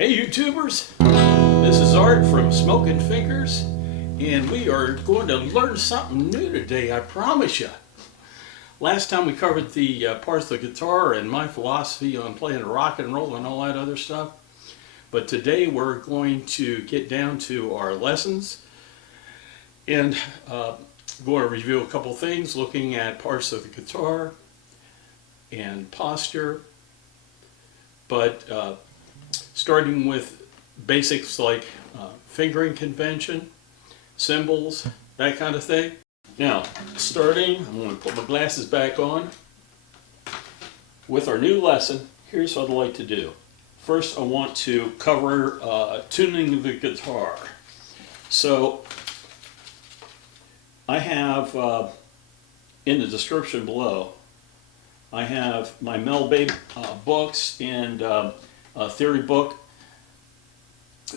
Hey YouTubers, this is Art from Smoking Fingers, and we are going to learn something new today, I promise you. Last time we covered the parts of the guitar and my philosophy on playing rock and roll and all that other stuff. But today we're going to get down to our lessons and going to review a couple things, looking at parts of the guitar and posture, but starting with basics like fingering convention, cymbals, that kind of thing. Now, starting, I'm going to put my glasses back on. With our new lesson, here's what I'd like to do. First, I want to cover tuning the guitar. So, I have, in the description below, I have my Mel Bay books and a theory book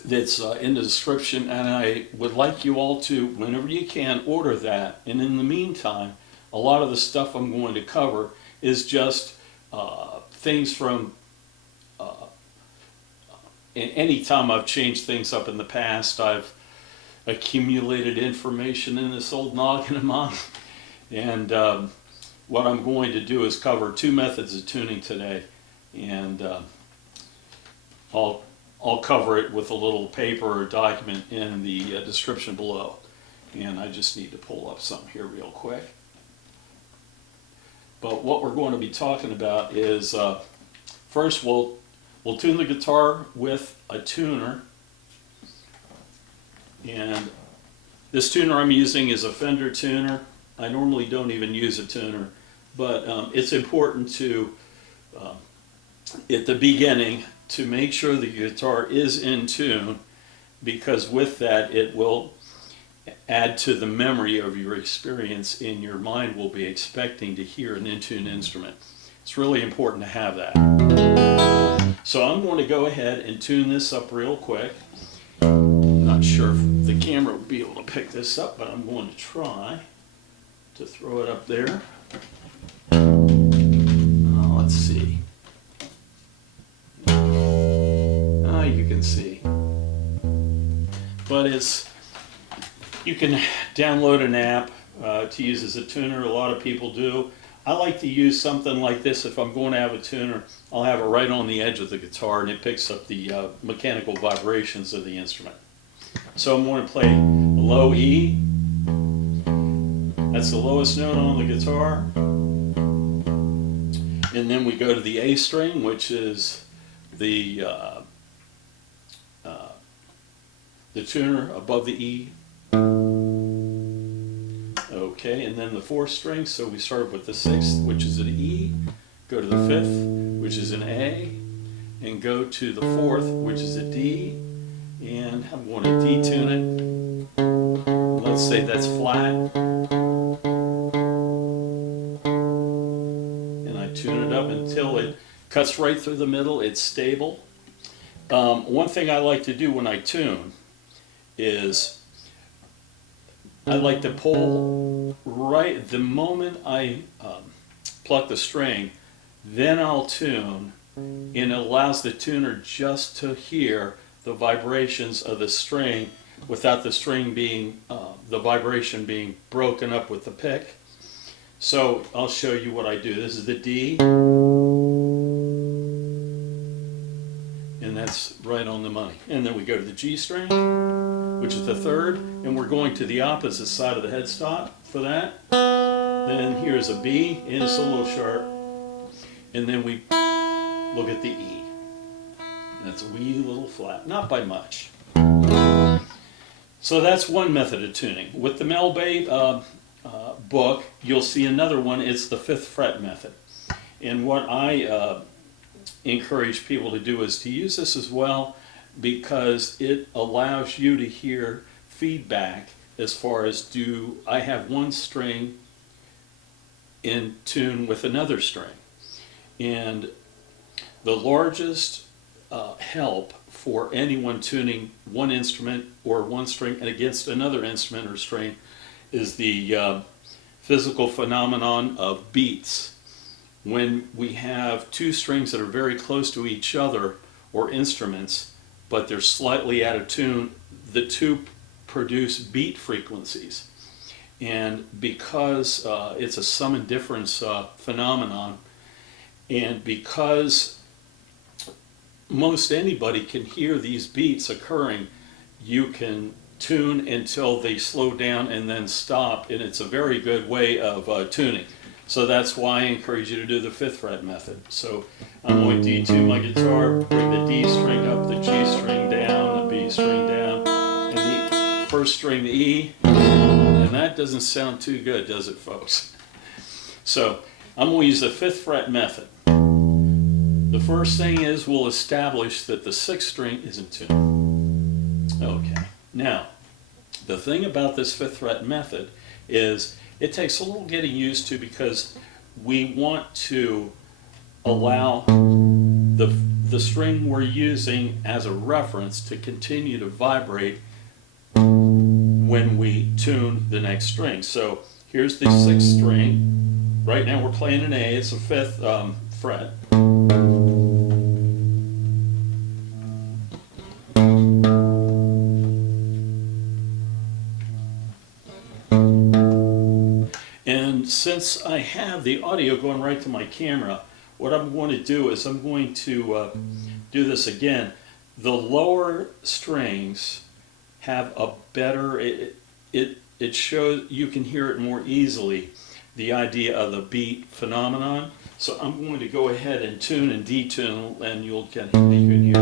that's in the description, and I would like you all to, whenever you can, order that. And in the meantime, a lot of the stuff I'm going to cover is just things from any time I've changed things up in the past. I've accumulated information in this old noggin of mine, and what I'm going to do is cover two methods of tuning today, and I'll cover it with a little paper or document in the description below. And I just need to pull up something here real quick. But what we're going to be talking about is first we'll tune the guitar with a tuner, and this tuner I'm using is a Fender tuner. I normally don't even use a tuner, but it's important to at the beginning to make sure the guitar is in tune, because with that it will add to the memory of your experience, and your mind will be expecting to hear an in-tune instrument. It's really important to have that. So I'm going to go ahead and tune this up real quick. I'm not sure if the camera will be able to pick this up, but I'm going to try to throw it up there. Let's see. You can see, but you can download an app to use as a tuner. A lot of people do. I like to use something like this. If I'm going to have a tuner, I'll have it right on the edge of the guitar, and it picks up the mechanical vibrations of the instrument. So I'm going to play a low E. That's the lowest note on the guitar, and then we go to the A string, which is the tuner above the E. Okay, and then the fourth string, so we start with the sixth, which is an E, go to the fifth, which is an A, and go to the fourth, which is a D, and I'm going to detune it. Let's say that's flat. And I tune it up until it cuts right through the middle, it's stable. One thing I like to do when I tune is I like to pull right the moment I pluck the string, then I'll tune, and it allows the tuner just to hear the vibrations of the string without the string being, the vibration being broken up with the pick. So I'll show you what I do. This is the D, and that's right on the money. And then we go to the G string, which is the third, and we're going to the opposite side of the headstock for that. Then here's a B, and it's a little sharp, and then we look at the E. That's a wee little flat, not by much. So that's one method of tuning. With the Mel Bay book, you'll see another one. It's the 5th fret method. And what I encourage people to do is to use this as well, because it allows you to hear feedback as far as, do I have one string in tune with another string? And the largest help for anyone tuning one instrument or one string against another instrument or string is the physical phenomenon of beats. When we have two strings that are very close to each other, or instruments, but they're slightly out of tune. The two produce beat frequencies. And because it's a sum and difference phenomenon, and because most anybody can hear these beats occurring, you can tune until they slow down and then stop, and it's a very good way of tuning. So that's why I encourage you to do the 5th fret method. So I'm going to D2 my guitar, bring the D string up, the G string down, the B string down, and the first string, the E. And that doesn't sound too good, does it, folks? So I'm going to use the 5th fret method. The first thing is we'll establish that the 6th string is in tune. Okay. Now, the thing about this 5th fret method is it takes a little getting used to, because we want to allow the string we're using as a reference to continue to vibrate when we tune the next string. So here's the 6th string. Right now we're playing an A. It's a 5th fret. And since I have the audio going right to my camera, what I'm going to do is I'm going to do this again. The lower strings have a better, it shows, you can hear it more easily, the idea of the beat phenomenon. So I'm going to go ahead and tune and detune, and you can hear.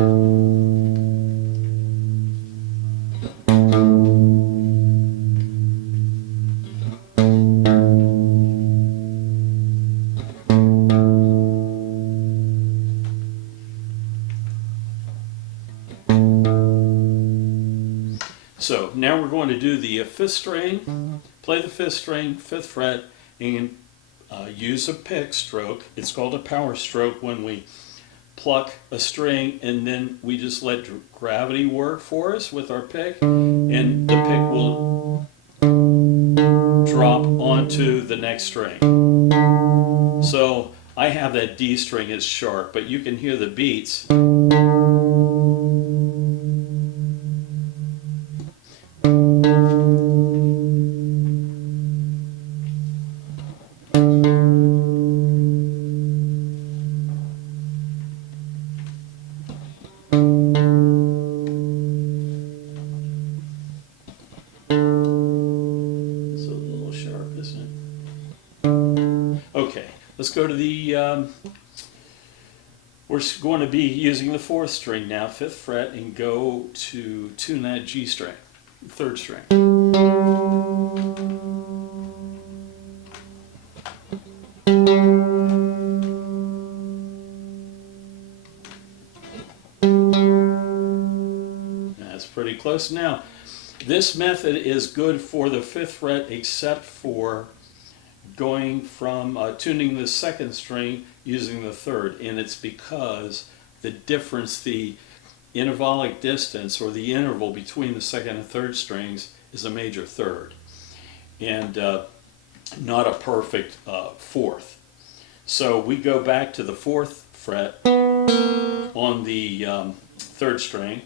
So now we're going to do the 5th string, play the 5th string, 5th fret, and use a pick stroke. It's called a power stroke when we pluck a string and then we just let gravity work for us with our pick, and the pick will drop onto the next string. So I have that D string as sharp, but you can hear the beats. Okay, let's go to the, we're going to be using the 4th string now, 5th fret, and go to tune that G string, 3rd string. That's pretty close. Now, this method is good for the 5th fret except for going from tuning the 2nd string using the 3rd, and it's because the difference, the intervallic distance or the interval between the 2nd and 3rd strings is a major 3rd, and not a perfect 4th. So we go back to the 4th fret on the 3rd string.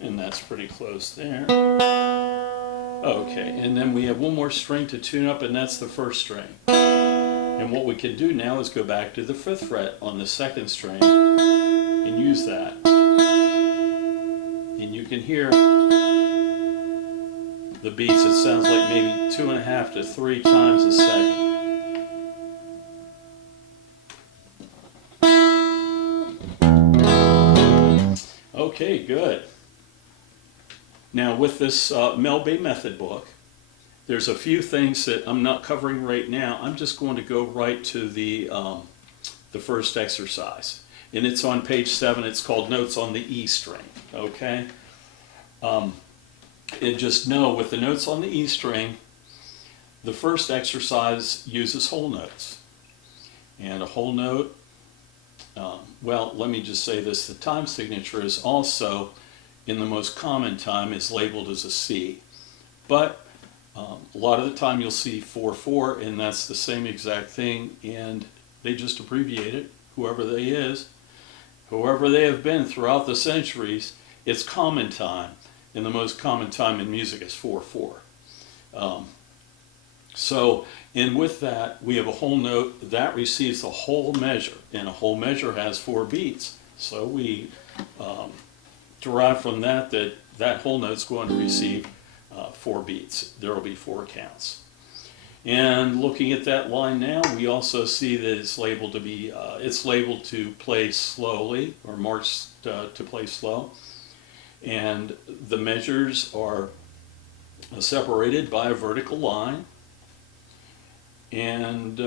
And that's pretty close there. Okay, and then we have one more string to tune up, and that's the 1st string. And what we can do now is go back to the 5th fret on the 2nd string and use that. And you can hear the beats. It sounds like maybe 2.5 to 3 times a second. Okay, good. Now with this Mel Bay Method book, there's a few things that I'm not covering right now. I'm just going to go right to the first exercise. And it's on page 7. It's called Notes on the E string. Okay? And just know with the notes on the E string, the first exercise uses whole notes. And a whole note, well, let me just say this. The time signature is also, in the most common time, is labeled as a C. But A lot of the time you'll see 4/4, and that's the same exact thing, and they just abbreviate it. Whoever they have been throughout the centuries, it's common time, and the most common time in music is 4/4. And with that, we have a whole note that receives a whole measure, and a whole measure has 4 beats. So we derive from that that whole note's going to receive 4 beats. There will be 4 counts. And looking at that line now, we also see that it's labeled to play slowly, or marched to play slow. And the measures are separated by a vertical line. And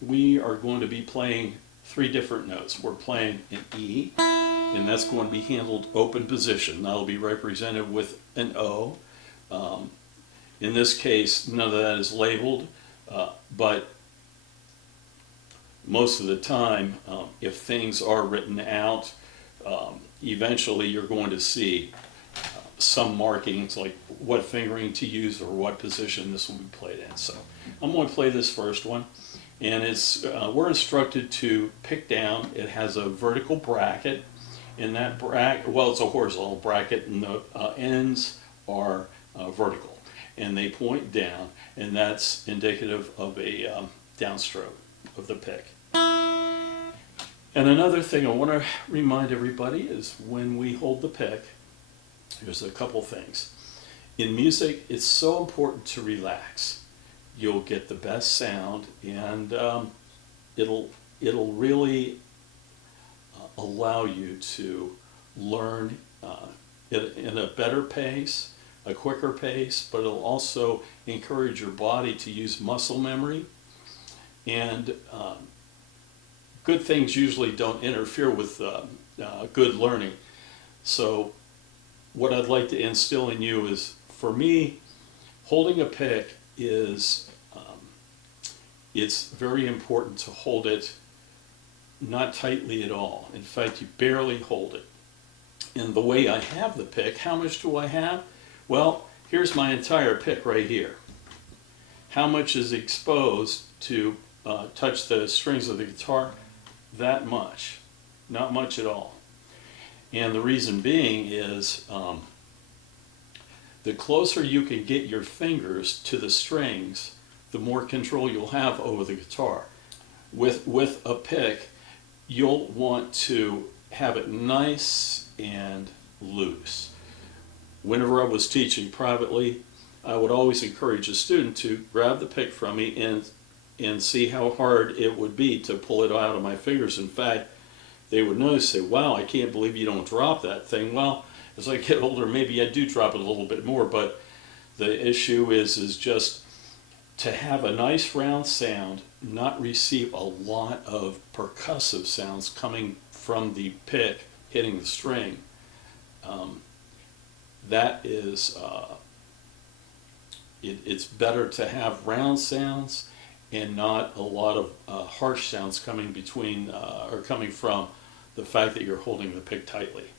we are going to be playing 3 different notes. We're playing an E, and that's going to be handled open position. That'll be represented with an O. In this case, none of that is labeled, but most of the time, if things are written out, eventually you're going to see some markings like what fingering to use or what position this will be played in. So I'm going to play this first one, and we're instructed to pick down. It has a vertical bracket, and that bracket, well, it's a horizontal bracket, and the ends are vertical, and they point down, and that's indicative of a downstroke of the pick. And another thing I want to remind everybody is when we hold the pick, there's a couple things. In music, it's so important to relax. You'll get the best sound, and it'll really allow you to learn in a better pace, a quicker pace, but it'll also encourage your body to use muscle memory. And good things usually don't interfere with good learning. So what I'd like to instill in you is, for me, holding a pick is, it's very important to hold it not tightly at all. In fact, you barely hold it. And the way I have the pick, how much do I have? Well, here's my entire pick right here. How much is exposed to touch the strings of the guitar? That much. Not much at all. And the reason being is the closer you can get your fingers to the strings, the more control you'll have over the guitar. With a pick, you'll want to have it nice and loose. Whenever I was teaching privately, I would always encourage a student to grab the pick from me and see how hard it would be to pull it out of my fingers. In fact, they would notice, say, wow, I can't believe you don't drop that thing. Well, as I get older, maybe I do drop it a little bit more, but the issue is just to have a nice round sound, not receive a lot of percussive sounds coming from the pick hitting the string. That is, it's better to have round sounds and not a lot of harsh sounds coming between or coming from the fact that you're holding the pick tightly.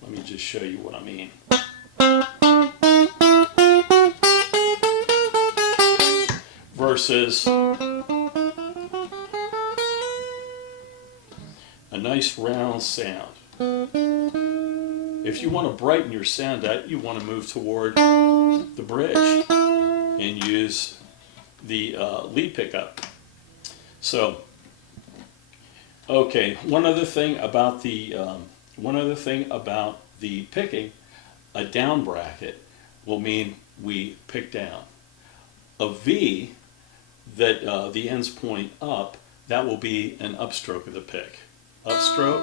Let me just show you what I mean. Versus a nice round sound. If you want to brighten your sound out, you want to move toward the bridge and use the lead pickup. So, okay, one other thing about the picking, a down bracket will mean we pick down. A V that the ends point up, that will be an upstroke of the pick. Upstroke,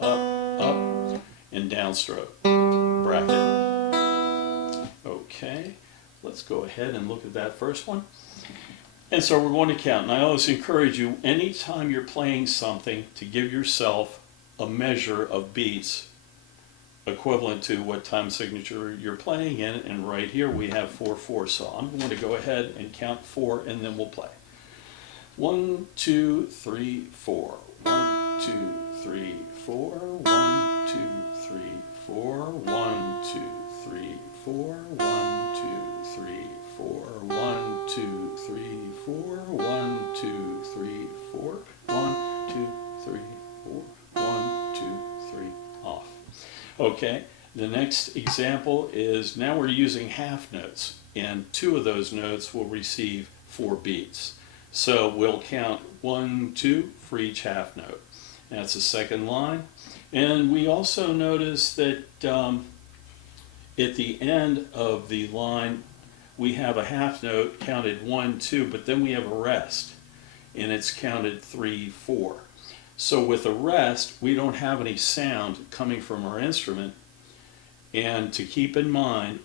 up, and downstroke bracket. Okay, let's go ahead and look at that first one. And so we're going to count. And I always encourage you, anytime you're playing something, to give yourself a measure of beats equivalent to what time signature you're playing in. And right here we have 4/4. So I'm going to go ahead and count 4, and then we'll play. 1, 2, 3, 4. 1, 2, 3, 4. 1, 2, 3, 4. 1, 2, 3, 4. 1, 2, 3, 4. 1, 2, 3, 4. 1, 2, 3, 4. 1, 2, 3, 4. 1, 2, 3, off. Okay, the next example is now we're using half notes, and 2 of those notes will receive 4 beats. So we'll count 1, 2 for each half note. That's the second line. And we also notice that at the end of the line we have a half note counted 1, 2, but then we have a rest, and it's counted 3, 4. So with a rest, we don't have any sound coming from our instrument. And to keep in mind,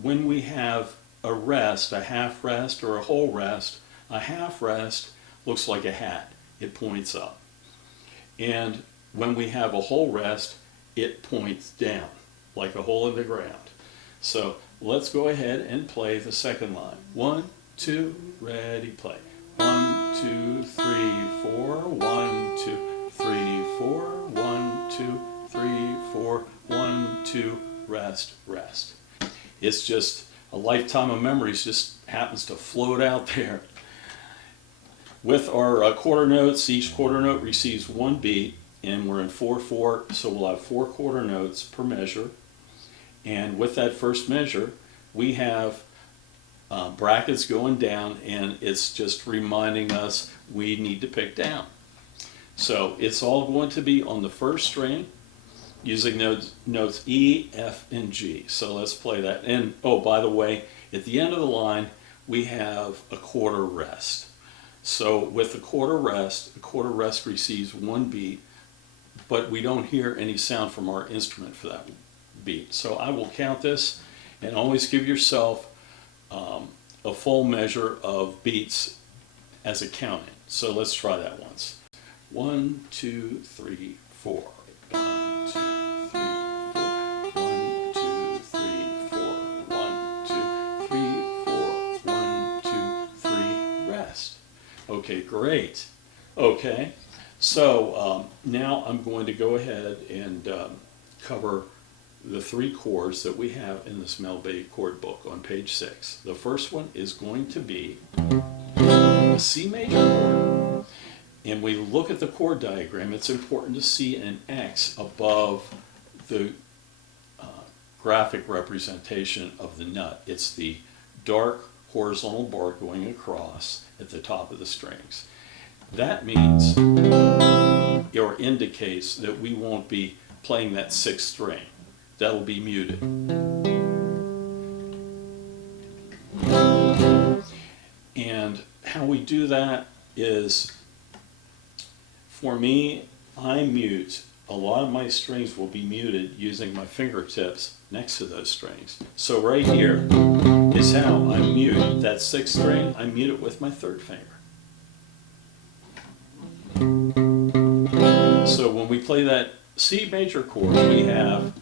when we have a rest, a half rest or a whole rest, a half rest looks like a hat. It points up. And when we have a whole rest, it points down, like a hole in the ground. So let's go ahead and play the second line. 1, 2, ready, play. 1, 2, 3, 4. 1, 2, 3, 4. 1, 2, 3, 4. 1, 2, rest, rest. It's just a lifetime of memories just happens to float out there. With our quarter notes, each quarter note receives 1 beat, and we're in 4/4, so we'll have 4 quarter notes per measure. And with that first measure, we have brackets going down, and it's just reminding us we need to pick down. So it's all going to be on the first string using notes E, F, and G. So let's play that. And oh, by the way, at the end of the line, we have a quarter rest. So with the quarter rest receives 1 beat, but we don't hear any sound from our instrument for that beat. So I will count this, and always give yourself a full measure of beats as a counting. So let's try that once. 1, 2, 3, 4. 1, 2, 3, 4. 1, 2, 3, 4. 1, 2, 3, 4. 1, 2, 3, rest. Okay, great. Okay, so now I'm going to go ahead and cover the 3 chords that we have in this Mel Bay Chord Book on page 6. The first one is going to be a C major chord. And we look at the chord diagram, it's important to see an X above the graphic representation of the nut. It's the dark horizontal bar going across at the top of the strings. That means or indicates that we won't be playing that 6th string. That'll be muted. And how we do that is, for me, I mute. A lot of my strings will be muted using my fingertips next to those strings. So right here is how I mute that 6th string. I mute it with my 3rd finger. So when we play that C major chord, we have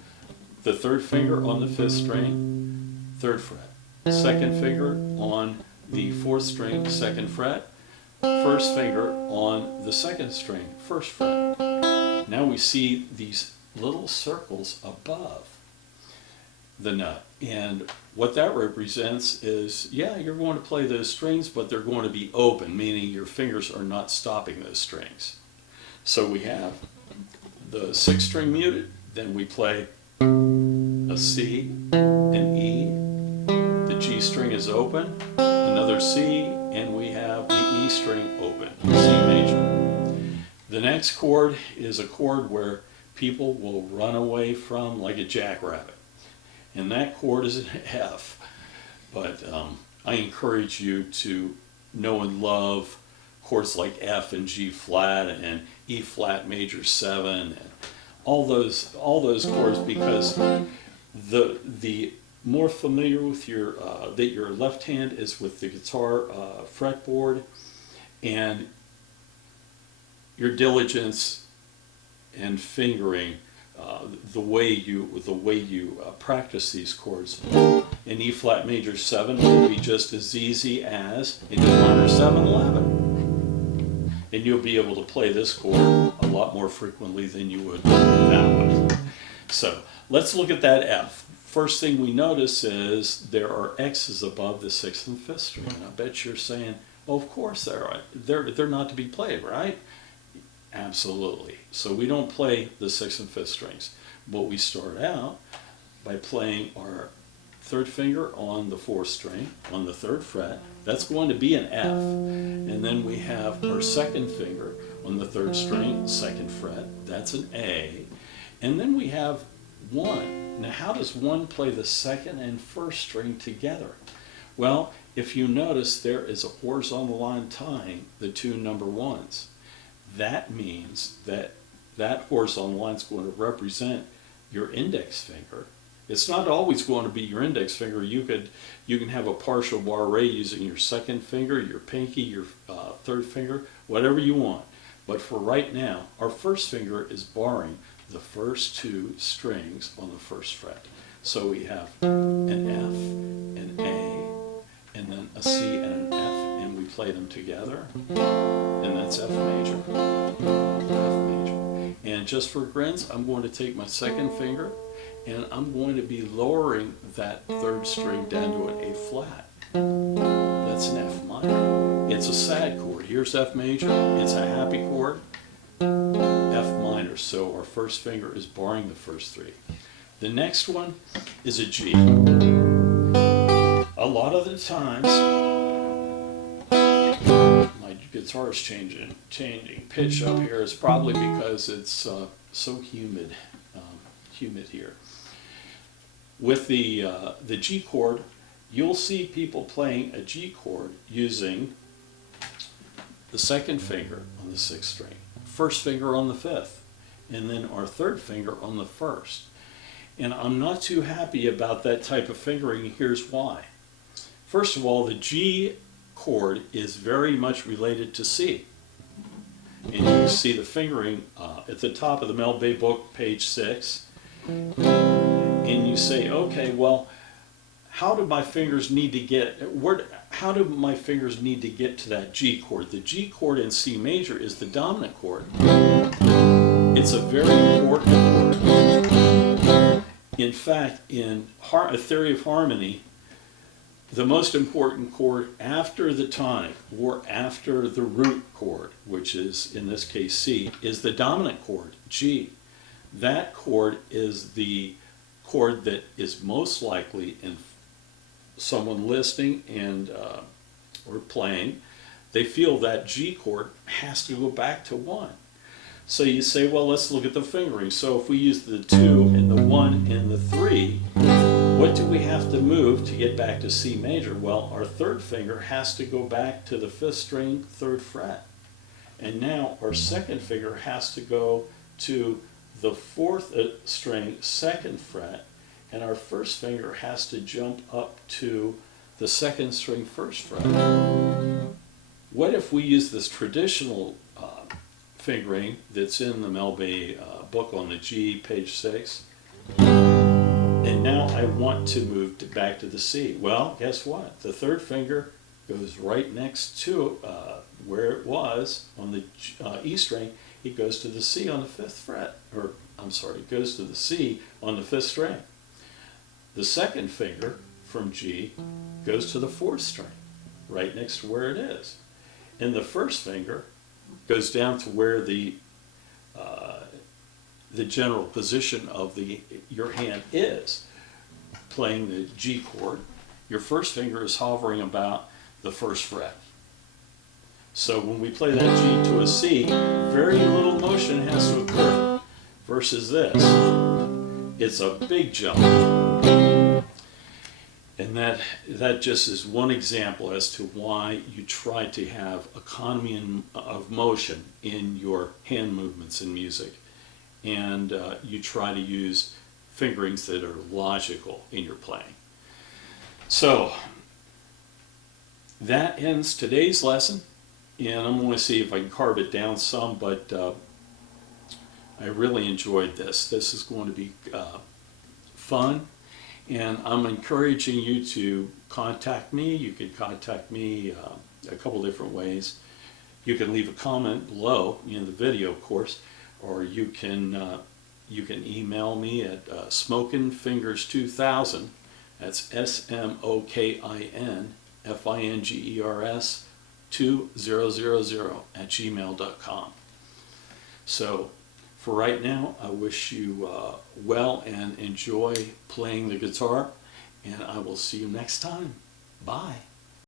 the 3rd finger on the 5th string, 3rd fret. 2nd finger on the 4th string, 2nd fret. 1st finger on the 2nd string, 1st fret. Now we see these little circles above the nut, and what that represents is, yeah, you're going to play those strings, but they're going to be open, meaning your fingers are not stopping those strings. So we have the 6th string muted, then we play a C, an E, the G string is open, another C, and we have the E string open, C major. The next chord is a chord where people will run away from like a jackrabbit, and that chord is an F. But I encourage you to know and love chords like F and G flat and E flat major 7 and all those chords, because the more familiar with your that your left hand is with the guitar fretboard, and your diligence and fingering, the way you practice these chords. An E flat major 7 will be just as easy as an E minor 7/11, and you'll be able to play this chord a lot more frequently than you would that one. So let's look at that F. first thing we notice is there are X's above the 6th and 5th string. And I bet you're saying, oh, of course there are. They're not to be played, right? Absolutely. So we don't play the 6th and 5th strings. But we start out by playing our 3rd finger on the 4th string, on the 3rd fret. That's going to be an F. And then we have our 2nd finger on the 3rd string, 2nd fret. That's an A. And then we have 1. Now, how does 1 play the 2nd and 1st string together? Well, if you notice, there is a horizontal line tying the two number 1s. That means that that horizontal line is going to represent your index finger. It's not always going to be your index finger. You can have a partial bar array using your 2nd finger, your pinky, your 3rd finger, whatever you want. But for right now, our 1st finger is barring the first 2 strings on the 1st fret. So we have an F, an A, and then a C and an F, and we play them together, and that's F major, F major. And just for grins, I'm going to take my 2nd finger, and I'm going to be lowering that 3rd string down to an A flat. That's an F minor. It's a sad chord. Here's F major. It's a happy chord. F minor. So our 1st finger is barring the first 3. The next one is a G. A lot of the times, my guitar is changing pitch up here. It's probably because it's so humid here. With the G chord, you'll see people playing a G chord using the 2nd finger on the 6th string, 1st finger on the 5th, and then our 3rd finger on the 1st. And I'm not too happy about that type of fingering. Here's why. First of all, the G chord is very much related to C. And you can see the fingering at the top of the Mel Bay book, page 6. And you say, okay, well, how do my fingers need to get to that G chord? The G chord in C major is the dominant chord. It's a very important chord. In fact, in a theory of harmony, the most important chord after the tonic or after the root chord, which is in this case C, is the dominant chord, G. That chord is the chord that is most likely in someone listening and or playing, they feel that G chord has to go back to 1. So you say, well, let's look at the fingering. So if we use the 2 and the 1 and the 3, what do we have to move to get back to C major? Well, our 3rd finger has to go back to the 5th string, 3rd fret. And now our 2nd finger has to go to the 4th string, 2nd fret, and our 1st finger has to jump up to the 2nd string, 1st fret. What if we use this traditional fingering that's in the Mel Bay book on the G, page 6, and now I want to move back to the C? Well, guess what? The 3rd finger goes right next to where it was on the E string. It goes to the C on the 5th fret, or I'm sorry, it goes to the C on the 5th string. The 2nd finger from G goes to the 4th string, right next to where it is. And the 1st finger goes down to where the general position of your hand is, playing the G chord. Your 1st finger is hovering about the 1st fret. So when we play that G to a C, very little motion has to occur, versus this. It's a big jump. And that just is one example as to why you try to have economy of motion in your hand movements in music. And you try to use fingerings that are logical in your playing. So that ends today's lesson. And I'm going to see if I can carve it down some, but I really enjoyed this. This is going to be fun, and I'm encouraging you to contact me. You can contact me a couple different ways. You can leave a comment below in the video, of course, or you can you can email me at smokinfingers2000, that's SMOKINFINGERS 2000 at gmail.com. So for right now, I wish you well and enjoy playing the guitar, and I will see you next time. Bye.